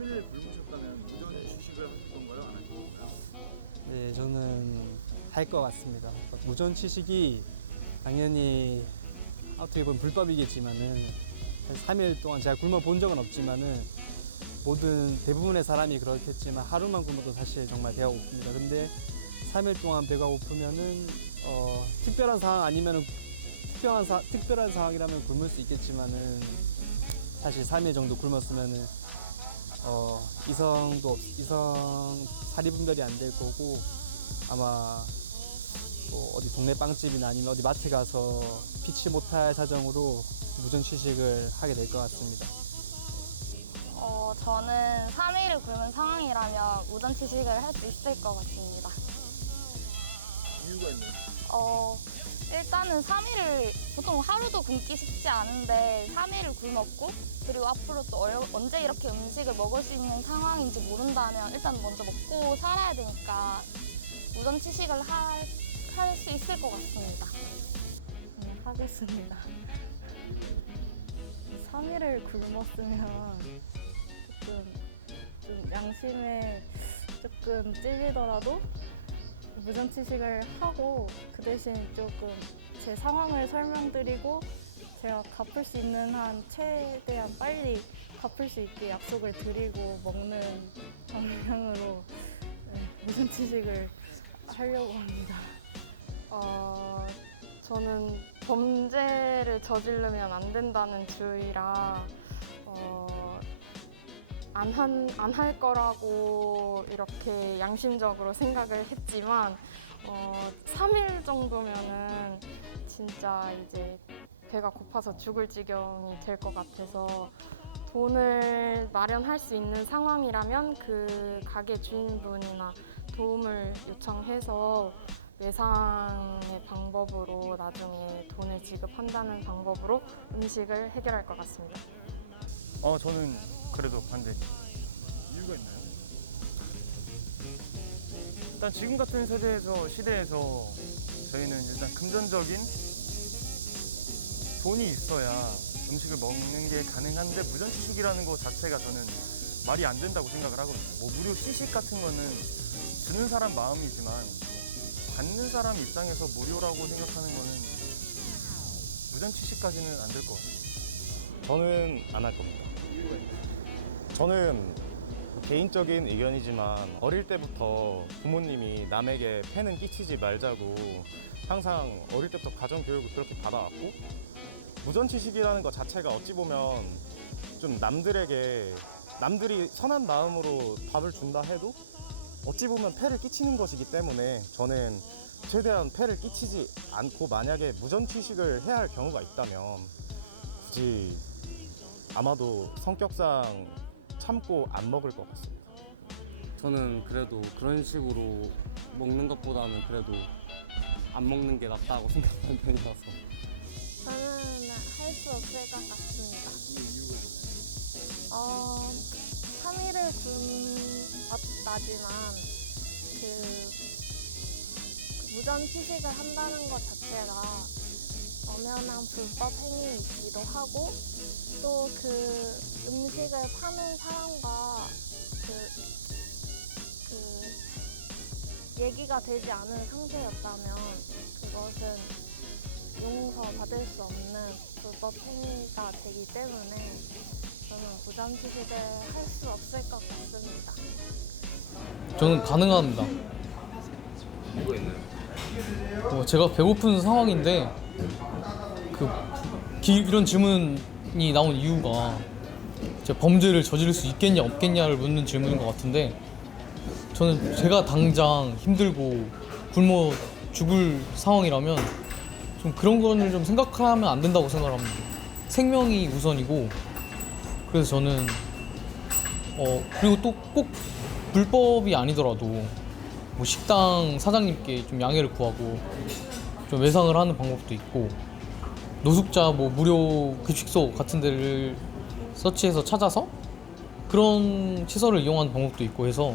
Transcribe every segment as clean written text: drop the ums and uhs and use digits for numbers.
3일 굶으셨다면 무전 취식을 하실 건가요? 안 하실 건가요? 네, 저는 할 것 같습니다. 무전 취식이 당연히 어떻게 보면 불법이겠지만은 3일 동안 제가 굶어 본 적은 없지만은 모든 대부분의 사람이 그렇겠지만 하루만 굶어도 사실 정말 배가 고픕니다. 근데 3일 동안 배가 고프면은 특별한 상황 아니면은 특별한 상황이라면 굶을 수 있겠지만은 사실 3일 정도 굶었으면은 이성 사리 분별이 안 될 거고 아마 뭐 어디 동네 빵집이나 아니면 어디 마트 가서 피치 못할 사정으로 무전 취식을 하게 될 것 같습니다. 저는 3일을 굶은 상황이라면 무전 취식을 할 수 있을 것 같습니다. 이유가 있나요? 일단은 3일을 보통 하루도 굶기 쉽지 않은데 3일을 굶었고 그리고 앞으로 또 언제 이렇게 음식을 먹을 수 있는 상황인지 모른다면 일단 먼저 먹고 살아야 되니까 무전 취식을 할 수 있을 것 같습니다. 하겠습니다. 3일을 굶었으면 좀 양심에 조금 찔리더라도 무전 취식을 하고 그 대신 조금 제 상황을 설명드리고 제가 갚을 수 있는 한 최대한 빨리 갚을 수 있게 약속을 드리고 먹는 방향으로 무전 취식을 하려고 합니다. 저는 범죄를 저지르면 안 된다는 주의라 안 할 거라고 이렇게 양심적으로 생각을 했지만 3일 정도면은 진짜 이제 배가 고파서 죽을 지경이 될 것 같아서 돈을 마련할 수 있는 상황이라면 그 가게 주인분이나 도움을 요청해서 외상의 방법으로 나중에 돈을 지급한다는 방법으로 음식을 해결할 것 같습니다. 저는 그래도 반대. 이유가 있나요? 일단 지금 같은 시대에서 저희는 일단 금전적인 돈이 있어야 음식을 먹는 게 가능한데 무전 취식이라는 것 자체가 저는 말이 안 된다고 생각을 하거든요. 뭐 무료 시식 같은 거는 주는 사람 마음이지만 받는 사람 입장에서 무료라고 생각하는 거는 무전 취식까지는 안 될 것 같아요. 저는 안 할 겁니다. 저는 개인적인 의견이지만 어릴 때부터 부모님이 남에게 폐는 끼치지 말자고 항상 어릴 때부터 가정교육을 그렇게 받아왔고 무전취식이라는 것 자체가 어찌 보면 좀 남들이 선한 마음으로 밥을 준다 해도 어찌 보면 폐를 끼치는 것이기 때문에 저는 최대한 폐를 끼치지 않고 만약에 무전취식을 해야 할 경우가 있다면 굳이 아마도 성격상 참고 안 먹을 것 같습니다. 저는 그래도 그런 식으로 먹는 것보다는 그래도 안 먹는 게 낫다고 생각하는 편이라서 저는 할 수 없을 것 같습니다. 3일을 굶었다지만 무전 취식을 한다는 것 자체가 엄연한 불법 행위이기도 하고 또 그 음식을 파는 사람과 얘기가 되지 않은 상태였다면 그것은 용서받을 수 없는 불법 행위가 되기 때문에 저는 무전 취식을 할 수 없을 것 같습니다. 저는 가능합니다. 제가 배고픈 상황인데 이런 질문이 나온 이유가 제가 범죄를 저지를 수 있겠냐 없겠냐를 묻는 질문인 것 같은데 저는 제가 당장 힘들고 굶어 죽을 상황이라면 좀 그런 거는 좀 생각하면 안 된다고 생각합니다. 생명이 우선이고 그래서 저는 그리고 또 꼭 불법이 아니더라도 뭐 식당 사장님께 좀 양해를 구하고 좀 외상을 하는 방법도 있고 노숙자 뭐 무료 급식소 같은 데를 서치해서 찾아서 그런 시설을 이용하는 방법도 있고 해서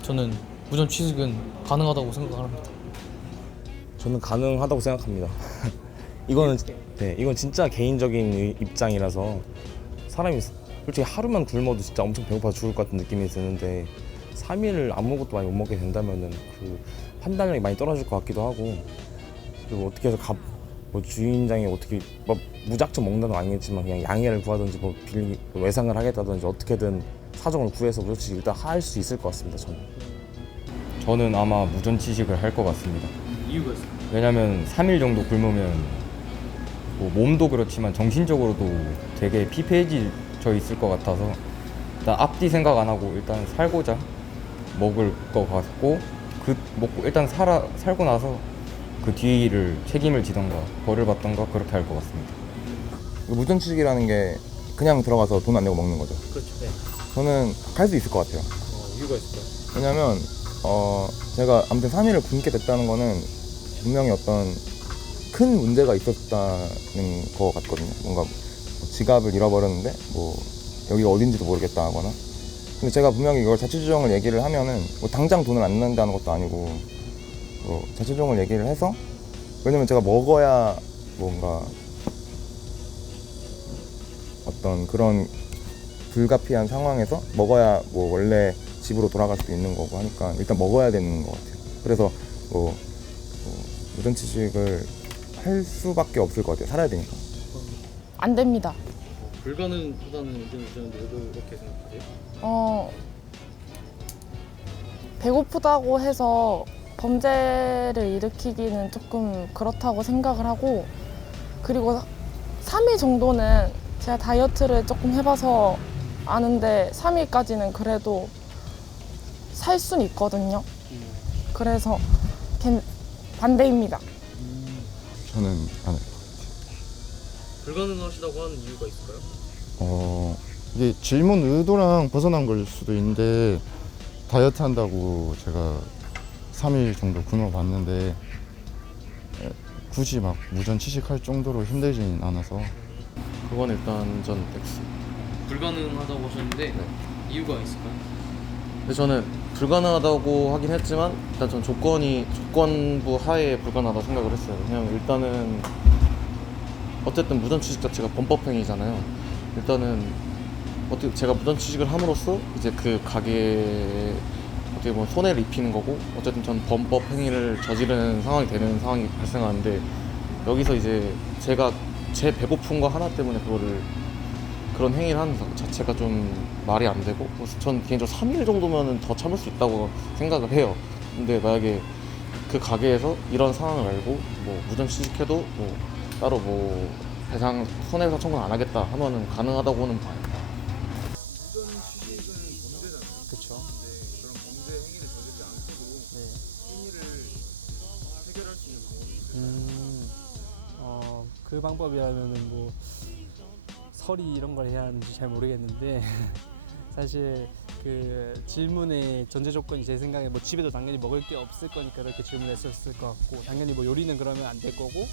저는 무전 취식은 가능하다고 생각을 합니다. 저는 가능하다고 생각합니다. 이건 진짜 개인적인 입장이라서 사람이 솔직히 하루만 굶어도 진짜 엄청 배고파 죽을 것 같은 느낌이 드는데 3일을 아무것도 많이 못 먹게 된다면은 그 판단력이 많이 떨어질 것 같기도 하고 그리고 어떻게 해서 뭐 주인장이 어떻게 뭐 무작정 먹는다는 건 아니겠지만 그냥 양해를 구하든지 뭐 외상을 하겠다든지 어떻게든 사정을 구해서 솔직히 일단 할 수 있을 것 같습니다. 저는 아마 무전취식을 할 것 같습니다. 이유가 있어요? 왜냐면 3일 정도 굶으면 뭐 몸도 그렇지만 정신적으로도 되게 피폐해져 있을 것 같아서 일단 앞뒤 생각 안 하고 일단 살고자 먹을 것 같고 그 먹고 일단 살고 나서 그 뒤를 책임을 지던가 벌을 받던가 그렇게 할 것 같습니다. 무전취식이라는 게 그냥 들어가서 돈 안 내고 먹는 거죠. 그렇죠. 네. 저는 할 수 있을 것 같아요. 이유가 있을까요? 왜냐면 제가 아무튼 3일을 굶게 됐다는 거는 분명히 어떤 큰 문제가 있었다는 거 같거든요. 뭔가 지갑을 잃어버렸는데 뭐 여기가 어딘지도 모르겠다 하거나. 근데 제가 분명히 이걸 자취조정을 얘기를 하면은 뭐 당장 돈을 안 낸다는 것도 아니고 뭐 자취조정을 얘기를 해서 왜냐면 제가 먹어야 뭔가 어떤 그런 불가피한 상황에서 먹어야 뭐 원래 집으로 돌아갈 수도 있는 거고 하니까 일단 먹어야 되는 것 같아요. 그래서 뭐 무전취식을 할 수밖에 없을 것 같아요. 살아야 되니까. 안 됩니다. 불가능하다는 의견을 주셨는데 왜 그렇게 생각하세요? 배고프다고 해서 범죄를 일으키기는 조금 그렇다고 생각을 하고 그리고 3일 정도는 제가 다이어트를 조금 해봐서 아는데 3일까지는 그래도 살 수는 있거든요. 그래서 반대입니다. 저는 안 해요. 불가능하시다고 하는 이유가 있을까요? 이게 질문 의도랑 벗어난 걸 수도 있는데 다이어트 한다고 제가 3일 정도 굶어봤는데 굳이 막 무전취식할 정도로 힘들진 않아서 그건 일단 전 X. 불가능하다고 하셨는데 이유가 있을까요? 근데 저는 불가능하다고 하긴 했지만 일단 전 조건부 하에 불가능하다고 생각을 했어요. 그냥 일단은 어쨌든 무전취식 자체가 범법행위잖아요. 일단은 어떻게 제가 무전취식을 함으로써 이제 그 가게에 어떻게 보면 손해를 입히는 거고 어쨌든 전 범법행위를 저지르는 상황이 되는 상황이 발생하는데 여기서 이제 제가 제 배고픈 거 하나 때문에 그런 행위를 하는 것 자체가 좀 말이 안 되고 그래서 전 개인적으로 3일 정도면은 더 참을 수 있다고 생각을 해요. 근데 만약에 그 가게에서 이런 상황을 알고 뭐 무전취식해도 뭐 따로 뭐 배상 손해배상 청구는 안 하겠다 하면은 가능하다고는 봐요. 무전취식은 범죄잖아요. 그렇죠. 근데 그런 범죄 행위를 저지르지 않고도 행위를 해결할 수 있는 방법이 있을까요? 그 방법이라면은 뭐 설이 이런 걸 해야 하는지 잘 모르겠는데 사실 그 질문의 전제 조건이 제 생각에 뭐 집에도 당연히 먹을 게 없을 거니까 그렇게 질문했었을 것 같고 당연히 뭐 요리는 그러면 안 될 거고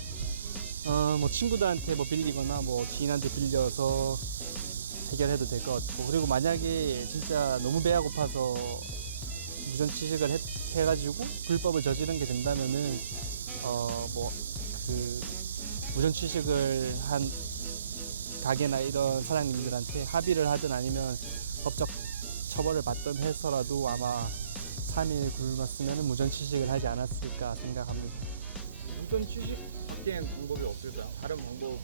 뭐 친구들한테 뭐 빌리거나 뭐 지인한테 빌려서 해결해도 될 것 같고 그리고 만약에 진짜 너무 배가 고파서 무전취식을 해가지고 불법을 저지른 게 된다면은 뭐 그 무전취식을 한 가게나 이런 사장님들한테 합의를 하든 아니면 법적 처벌을 받든 해서라도 아마 3일 굶었으면 무전취식을 하지 않았을까 생각합니다. 무전취식 밖엔 방법이 없을까요? 다른 방법은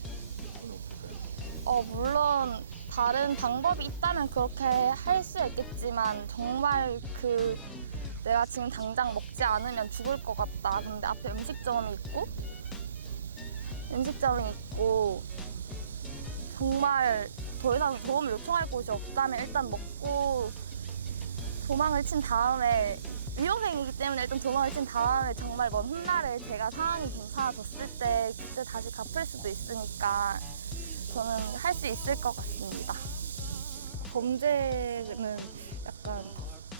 없을까요? 물론 다른 방법이 있다면 그렇게 할 수 있겠지만 정말 내가 지금 당장 먹지 않으면 죽을 것 같다. 근데 앞에 음식점이 있고 정말 더 이상 도움을 요청할 곳이 없다면 일단 먹고 도망을 친 다음에 위험행위이기 때문에 일단 도망을 친 다음에 정말 먼 훗날에 제가 상황이 괜찮아졌을 때 그때 다시 갚을 수도 있으니까 저는 할 수 있을 것 같습니다. 범죄는 약간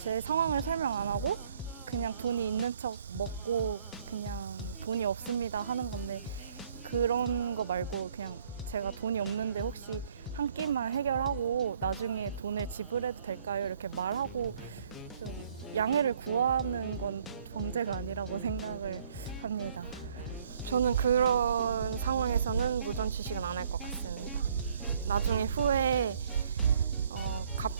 제 상황을 설명 안 하고 그냥 돈이 있는 척 먹고 그냥 돈이 없습니다 하는 건데 그런 거 말고 그냥 제가 돈이 없는데 혹시 한 끼만 해결하고 나중에 돈을 지불해도 될까요? 이렇게 말하고 좀 양해를 구하는 건 범죄가 아니라고 생각을 합니다. 저는 그런 상황에서는 무전취식은 안 할 것 같습니다. 나중에 후에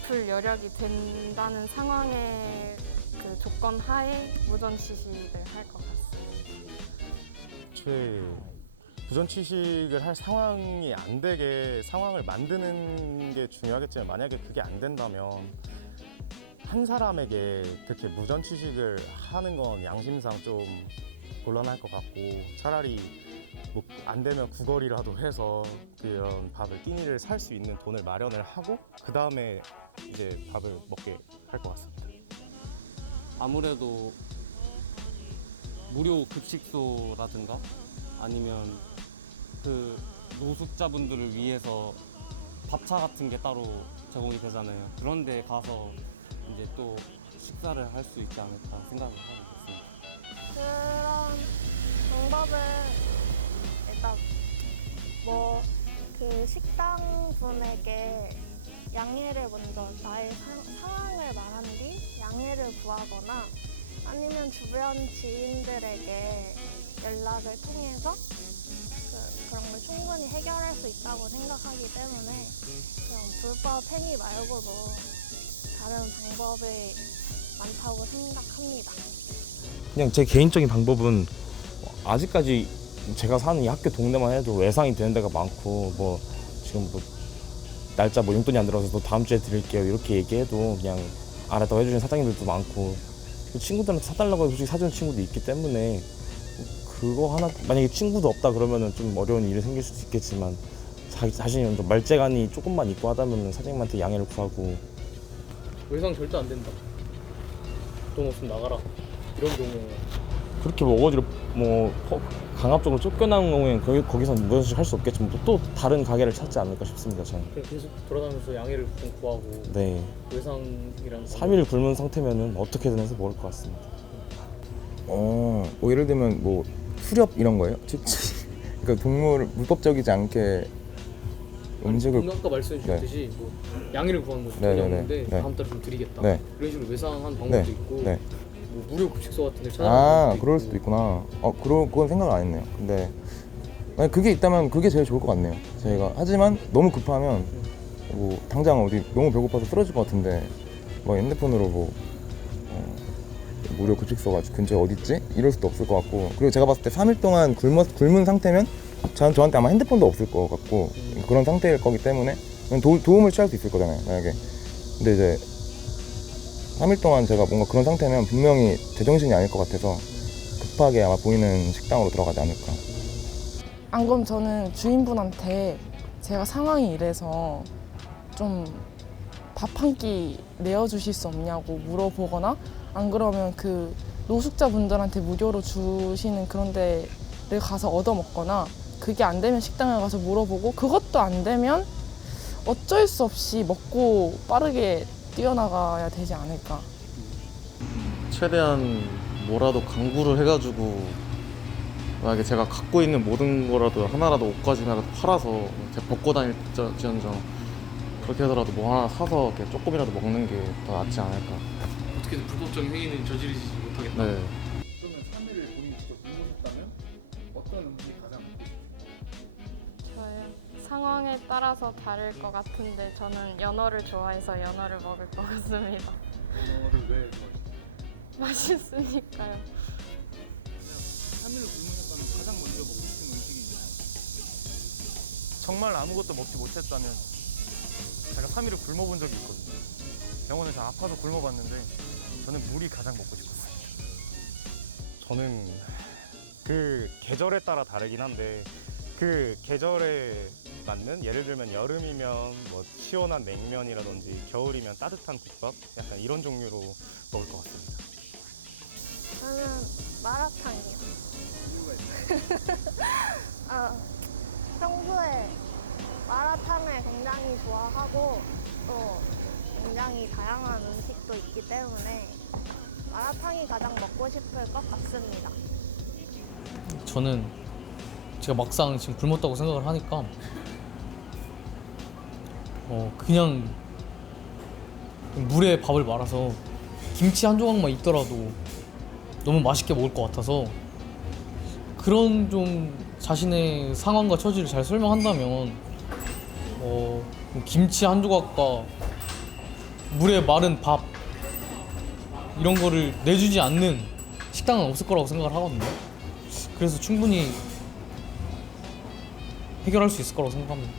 베풀 여력이 된다는 상황의 그 조건 하에 무전취식을 할 것 같습니다. 애초에 부전취식을 할 상황이 안 되게 상황을 만드는 게 중요하겠지만 만약에 그게 안 된다면 한 사람에게 그렇게 무전취식을 하는 건 양심상 좀 곤란할 것 같고 차라리 뭐 안 되면 구걸이라도 해서 그런 밥을 끼니를 살 수 있는 돈을 마련을 하고 그 다음에 이제 밥을 먹게 할 것 같습니다. 아무래도 무료 급식소라든가 아니면 그 노숙자분들을 위해서 밥차 같은 게 따로 제공이 되잖아요. 그런 데 가서 이제 또 식사를 할 수 있지 않을까 생각을 하고 있습니다. 그런 방법은 일단 뭐 그 식당 분에게 양해를 먼저 나의 상황을 말한 뒤 양해를 구하거나 아니면 주변 지인들에게 연락을 통해서 그런 걸 충분히 해결할 수 있다고 생각하기 때문에 그냥 불법 행위 말고도 다른 방법이 많다고 생각합니다. 그냥 제 개인적인 방법은 아직까지 제가 사는 이 학교 동네만 해도 외상이 되는 데가 많고 뭐 지금 뭐 날짜 뭐 용돈이 안 들어서 또 다음 주에 드릴게요 이렇게 얘기해도 그냥 알았다고 해주시는 사장님들도 많고 친구들한테 사달라고 해서 솔직히 사주는 친구도 있기 때문에 그거 하나 만약에 친구도 없다 그러면은 좀 어려운 일이 생길 수도 있겠지만 자신이 좀 말재간이 조금만 있고 하다면은 사장님한테 양해를 구하고 외상 절대 안 된다. 돈 없으면 나가라. 이런 경우에 그렇게 뭐 어디로 뭐 강압적으로 쫓겨나는 경우에는 거기서 무전취식 할 수 없겠지만 또 다른 가게를 찾지 않을까 싶습니다. 저는. 그냥 계속 돌아다니면서 양해를 좀 구하고 네. 외상이라는 3일 굶은 상태면은 어떻게든 해서 먹을 것 같습니다. 뭐 예를 들면 뭐 수렵 이런 거예요? 그러니까 동물을 불법적이지 않게 음식을 아까 말씀해 주셨듯이 뭐 양해를 구하는 거죠. 돈이 없는데 다음 달에 좀 드리겠다. 이런 식으로 외상한 방법도 있고 뭐 무료 급식소 같은 데 찾아가는 것도 그럴 있고. 수도 있구나. 그건 생각을 안 했네요. 근데 만약 그게 있다면 그게 제일 좋을 것 같네요. 저희가 하지만 너무 급하면 뭐 당장 어디 너무 배고파서 쓰러질 것 같은데 뭐 핸드폰으로 뭐 무료 급식소가 근처에 어디 있지? 이럴 수도 없을 것 같고 그리고 제가 봤을 때 3일 동안 굶은 상태면 저한테 아마 핸드폰도 없을 것 같고 그런 상태일 거기 때문에 도움을 취할 수 있을 거잖아요 만약에. 근데 이제 3일 동안 제가 뭔가 그런 상태면 분명히 제정신이 아닐 것 같아서 급하게 아마 보이는 식당으로 들어가지 않을까. 안 그럼 저는 주인분한테 제가 상황이 이래서 좀 밥 한 끼 내어주실 수 없냐고 물어보거나 안 그러면 그 노숙자분들한테 무료로 주시는 그런 데를 가서 얻어먹거나 그게 안 되면 식당에 가서 물어보고 그것도 안 되면 어쩔 수 없이 먹고 빠르게 뛰어나가야 되지 않을까. 최대한 뭐라도 강구를 해가지고 만약에 제가 갖고 있는 모든 거라도 하나라도 옷가지나라도 팔아서 제가 벗고 다닐지언정 그렇게 하더라도 뭐 하나 사서 이렇게 조금이라도 먹는 게 더 낫지 않을까. 어떻게든 불법적인 행위는 저지르지 못하겠다. 네. 그러면 3일을 본인이 직접 굶고 싶다면 어떤 음식이 가장 먹고 싶어요? 저의 상황에 따라서 다를 것 같은데 저는 연어를 좋아해서 연어를 먹을 것 같습니다. 연어를 왜 좋아하시나요? 맛있으니까요. 3일을 굶으셨다면 가장 먼저 먹고 싶은 음식이 있나요? 정말 아무것도 먹지 못했다면 제가 3일을 굶어본 적이 있거든요. 병원에서 아파서 굶어봤는데 저는 물이 가장 먹고 싶었어요. 저는 그 계절에 따라 다르긴 한데 그 계절에 맞는 예를 들면 여름이면 뭐 시원한 냉면이라든지 겨울이면 따뜻한 국밥 약간 이런 종류로 먹을 것 같습니다. 저는 마라탕이요. 이유가 있나요? 평소에 마라탕을 굉장히 좋아하고 또 굉장히 다양한 음식도 있기 때문에 마라탕이 가장 먹고 싶을 것 같습니다. 저는 제가 막상 지금 굶었다고 생각을 하니까 그냥 물에 밥을 말아서 김치 한 조각만 있더라도 너무 맛있게 먹을 것 같아서 그런 좀 자신의 상황과 처지를 잘 설명한다면 김치 한 조각과 물에 마른 밥 이런 거를 내주지 않는 식당은 없을 거라고 생각을 하거든요. 그래서 충분히 해결할 수 있을 거라고 생각합니다.